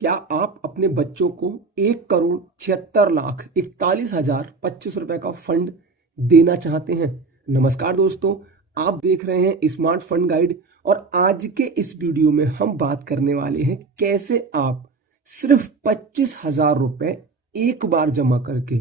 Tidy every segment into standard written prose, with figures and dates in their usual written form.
क्या आप अपने बच्चों को 1,76,41,025 रुपए का फंड देना चाहते हैं? नमस्कार दोस्तों, आप देख रहे हैं स्मार्ट फंड गाइड और आज के इस वीडियो में हम बात करने वाले हैं कैसे आप सिर्फ 25,000 रुपए एक बार जमा करके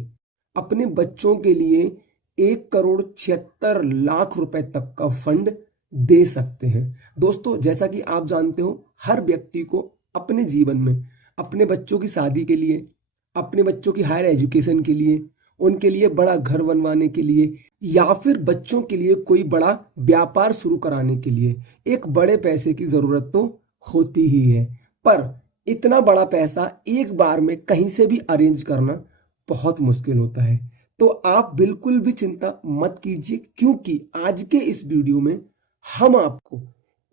अपने बच्चों के लिए 1,76,00,000 रुपए तक का फंड दे सकते हैं। दोस्तों, जैसा कि आप जानते हो, हर व्यक्ति को अपने जीवन में अपने बच्चों की शादी के लिए, अपने बच्चों की हायर एजुकेशन के लिए, उनके लिए बड़ा घर बनवाने के लिए या फिर बच्चों के लिए कोई बड़ा व्यापार शुरू कराने के लिए एक बड़े पैसे की जरूरत तो होती ही है। पर इतना बड़ा पैसा एक बार में कहीं से भी अरेंज करना बहुत मुश्किल होता है। तो आप बिल्कुल भी चिंता मत कीजिए, क्योंकि आज के इस वीडियो में हम आपको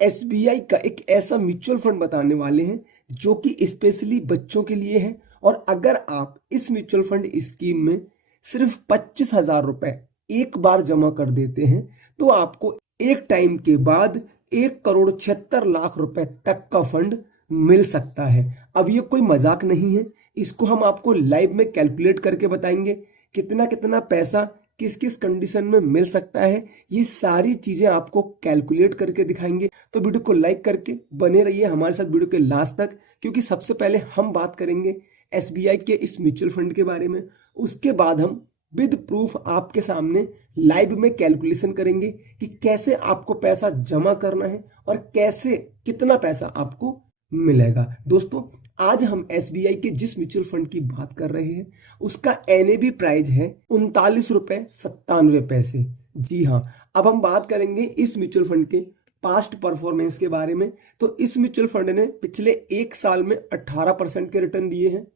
एसबीआई का एक ऐसा म्यूचुअल फंड बताने वाले हैं जो कि स्पेशली बच्चों के लिए है। और अगर आप इस म्यूचुअल फंड स्कीम में सिर्फ 25,000 रुपए एक बार जमा कर देते हैं तो आपको एक टाइम के बाद 1,76,00,000 रुपए तक का फंड मिल सकता है। अब ये कोई मजाक नहीं है, इसको हम आपको लाइव में कैलकुलेट करके बताएंगे कितना कितना पैसा किस किस कंडीशन में मिल सकता है। ये सारी चीजें आपको कैलकुलेट करके दिखाएंगे। तो वीडियो को लाइक करके बने रहिए हमारे साथ वीडियो के लास्ट तक, क्योंकि सबसे पहले हम बात करेंगे एसबीआई के इस म्यूचुअल फंड के बारे में। उसके बाद हम विद प्रूफ आपके सामने लाइव में कैलकुलेशन करेंगे कि कैसे आपको पैसा जमा करना है और कैसे कितना पैसा आपको मिलेगा। दोस्तों, आज हम एसबीआई के जिस म्यूचुअल फंड की बात कर रहे हैं उसका एनएबी प्राइस है 39 रुपए 97 पैसे। जी हाँ, अब हम बात करेंगे इस म्यूचुअल फंड के पास्ट परफॉर्मेंस के बारे में। तो इस म्यूचुअल फंड ने पिछले एक साल में 18% के रिटर्न दिए हैं,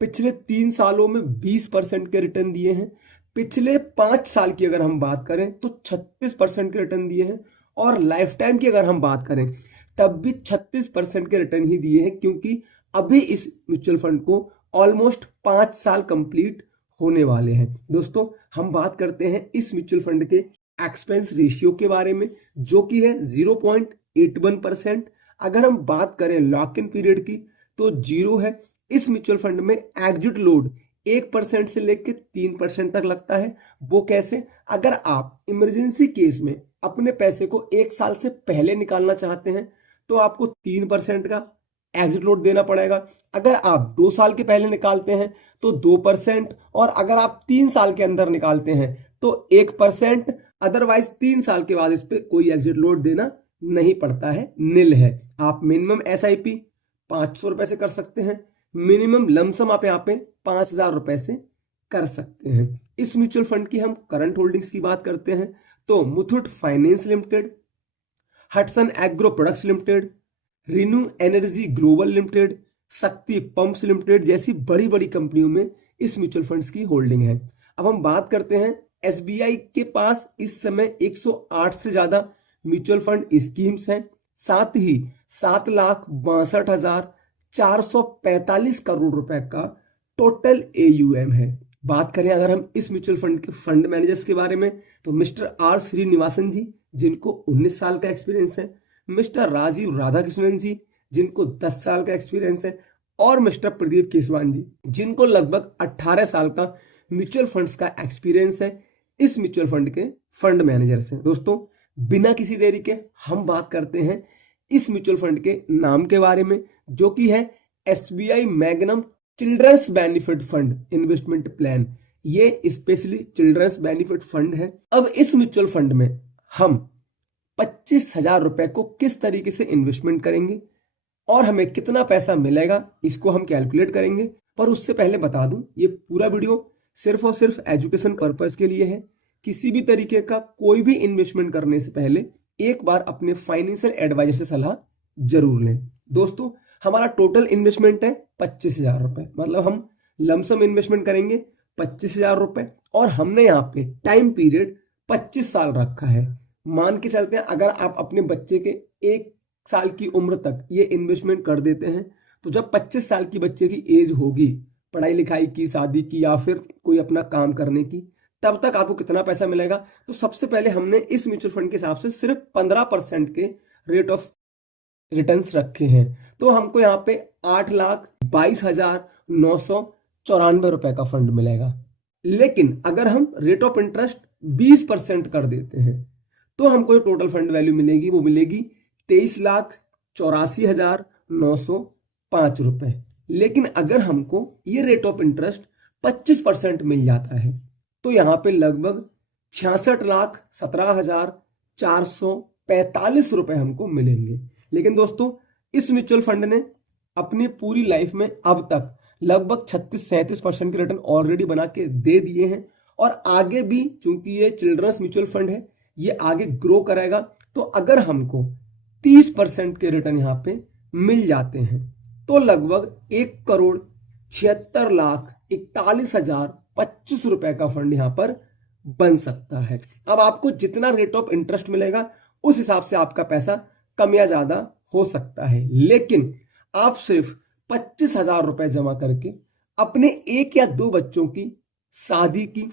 पिछले 3 सालों में 20% के रिटर्न दिए हैं, पिछले 5 साल की अगर हम बात करें तो 36% के रिटर्न दिए हैं, और लाइफ टाइम की अगर हम बात करें तब भी 36% के रिटर्न ही दिए हैं, क्योंकि अभी इस म्यूचुअल फंड को ऑलमोस्ट 5 साल कंप्लीट होने वाले हैं। दोस्तों, हम बात करते हैं इस म्यूचुअल फंड के एक्सपेंस रेशियो के बारे में, जो कि है 0.81%। अगर हम बात करें लॉक इन पीरियड की तो 0 है। इस म्यूचुअल फंड में एग्जिट लोड 1% से लेकर 3% तक लगता है। वो कैसे? अगर आप इमरजेंसी केस में अपने पैसे को एक साल से पहले निकालना चाहते हैं तो आपको 3% का एग्जिट लोड देना पड़ेगा। अगर आप 2 साल के पहले निकालते हैं तो 2%, और अगर आप 3 साल के अंदर निकालते हैं तो 1%। अदरवाइज 3 साल के बाद इस पर कोई एग्जिट लोड देना नहीं पड़ता है, निल है। आप मिनिमम एसआईपी 500 रुपए से कर सकते हैं, मिनिमम लमसम आप यहाँ पे 5,000 रुपए से कर सकते हैं। इस म्यूचुअल फंड की हम करंट होल्डिंग्स की बात करते हैं तो Muthoot Finance Limited, Hatsun Agro Products Limited, ReNew Energy Global Limited, Shakti Pumps Limited जैसी बड़ी बड़ी कंपनियों में इस म्यूचुअल फंड्स की होल्डिंग है। अब हम बात करते हैं एसबीआई के पास इस समय 108 से ज्यादा म्यूचुअल फंड स्कीम्स हैं, साथ ही 7,62,445 करोड़ रुपए का टोटल एयूएम है। बात करें अगर हम इस म्यूचुअल फंड के फंड मैनेजर्स के बारे में तो मिस्टर आर श्रीनिवासन जी, जिनको 19 साल का एक्सपीरियंस है, मिस्टर राजीव राधाकृष्णन जी, जिनको 10 साल का एक्सपीरियंस है, और मिस्टर प्रदीप केसवान जी, जिनको लगभग 18 साल का म्यूचुअल फंड्स का एक्सपीरियंस है। इस म्यूचुअल फंड के फंड मैनेजर्स हैं। दोस्तों, बिना किसी देरी के हम बात करते हैं इस म्यूचुअल फंड के नाम के बारे में, जो कि है SBI Magnum children's benefit fund investment plan. ये स्पेशली चिल्ड्रंस बेनिफिट फंड है। अब इस म्यूचुअल फंड में हम 25,000 रुपए को किस तरीके से इन्वेस्टमेंट करेंगे और हमें कितना पैसा मिलेगा, इसको हम कैलकुलेट करेंगे। पर उससे पहले बता दूं, ये पूरा वीडियो सिर्फ और सिर्फ एजुकेशन पर्पस के लिए है। किसी भी तरीके का कोई भी इन्वेस्टमेंट करने से पहले एक बार अपने फाइनेंशियल एडवाइजर से सलाह जरूर लें। दोस्तों, हमारा टोटल इन्वेस्टमेंट है 25,000 रुपए, मतलब हम लमसम इन्वेस्टमेंट करेंगे 25,000 रुपए, और हमने यहाँ पे टाइम पीरियड 25 साल रखा है। मान के चलते हैं अगर आप अपने बच्चे के 1 साल की उम्र तक ये इन्वेस्टमेंट कर देते हैं तो जब 25 साल की बच्चे की एज होगी, पढ़ाई लिखाई की, शादी की, या फिर कोई अपना काम करने की, तब तक आपको कितना पैसा मिलेगा। तो सबसे पहले हमने इस म्यूचुअल फंड के हिसाब से सिर्फ 15% के रेट ऑफ रिटर्न्स रखे हैं। तो हमको यहाँ पे 22,994 का फंड मिलेगा। लेकिन अगर हम रेट ऑफ इंटरेस्ट 20% कर देते हैं तो हमको जो टोटल फंड वैल्यू मिलेगी वो मिलेगी 23,84,905 रुपए। लेकिन अगर हमको ये रेट ऑफ इंटरेस्ट 25% मिल जाता है तो यहाँ पे लगभग 66,17,445 रुपए हमको मिलेंगे। लेकिन दोस्तों इस म्यूचुअल फंड ने अपनी पूरी लाइफ में अब तक लगभग 36-37% के रिटर्न ऑलरेडी बना के दे दिए हैं और आगे भी, चूंकि ये चिल्ड्रंस म्यूचुअल फंड है, ये आगे ग्रो करेगा। तो अगर हमको 30% के रिटर्न यहाँ पे मिल जाते हैं तो लगभग 1,76,41,25 रुपए का फंड यहाँ पर बन सकता है। अब आपको जितना रेट ऑफ इंटरेस्ट मिलेगा उस हिसाब से आपका पैसा कम या ज्यादा हो सकता है, लेकिन आप सिर्फ 25,000 रुपए जमा करके अपने 1 या 2 बच्चों की शादी की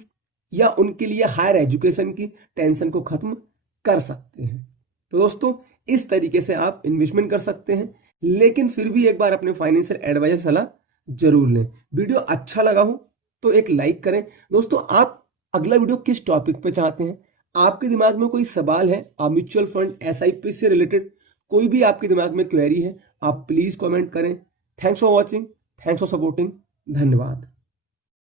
या उनके लिए हायर एजुकेशन की टेंशन को खत्म कर सकते हैं। तो दोस्तों इस तरीके से आप इन्वेस्टमेंट कर सकते हैं, लेकिन फिर भी एक बार अपने फाइनेंशियल एडवाइजर सलाह जरूर लें। वीडियो अच्छा लगा हो तो एक लाइक करें। दोस्तों आप अगला वीडियो किस टॉपिक पे चाहते हैं? आपके दिमाग में कोई सवाल है, आप म्यूचुअल फंड SIP से रिलेटेड कोई भी आपके दिमाग में क्वेरी है, आप प्लीज कमेंट करें। Thanks for watching, thanks for supporting, धन्यवाद।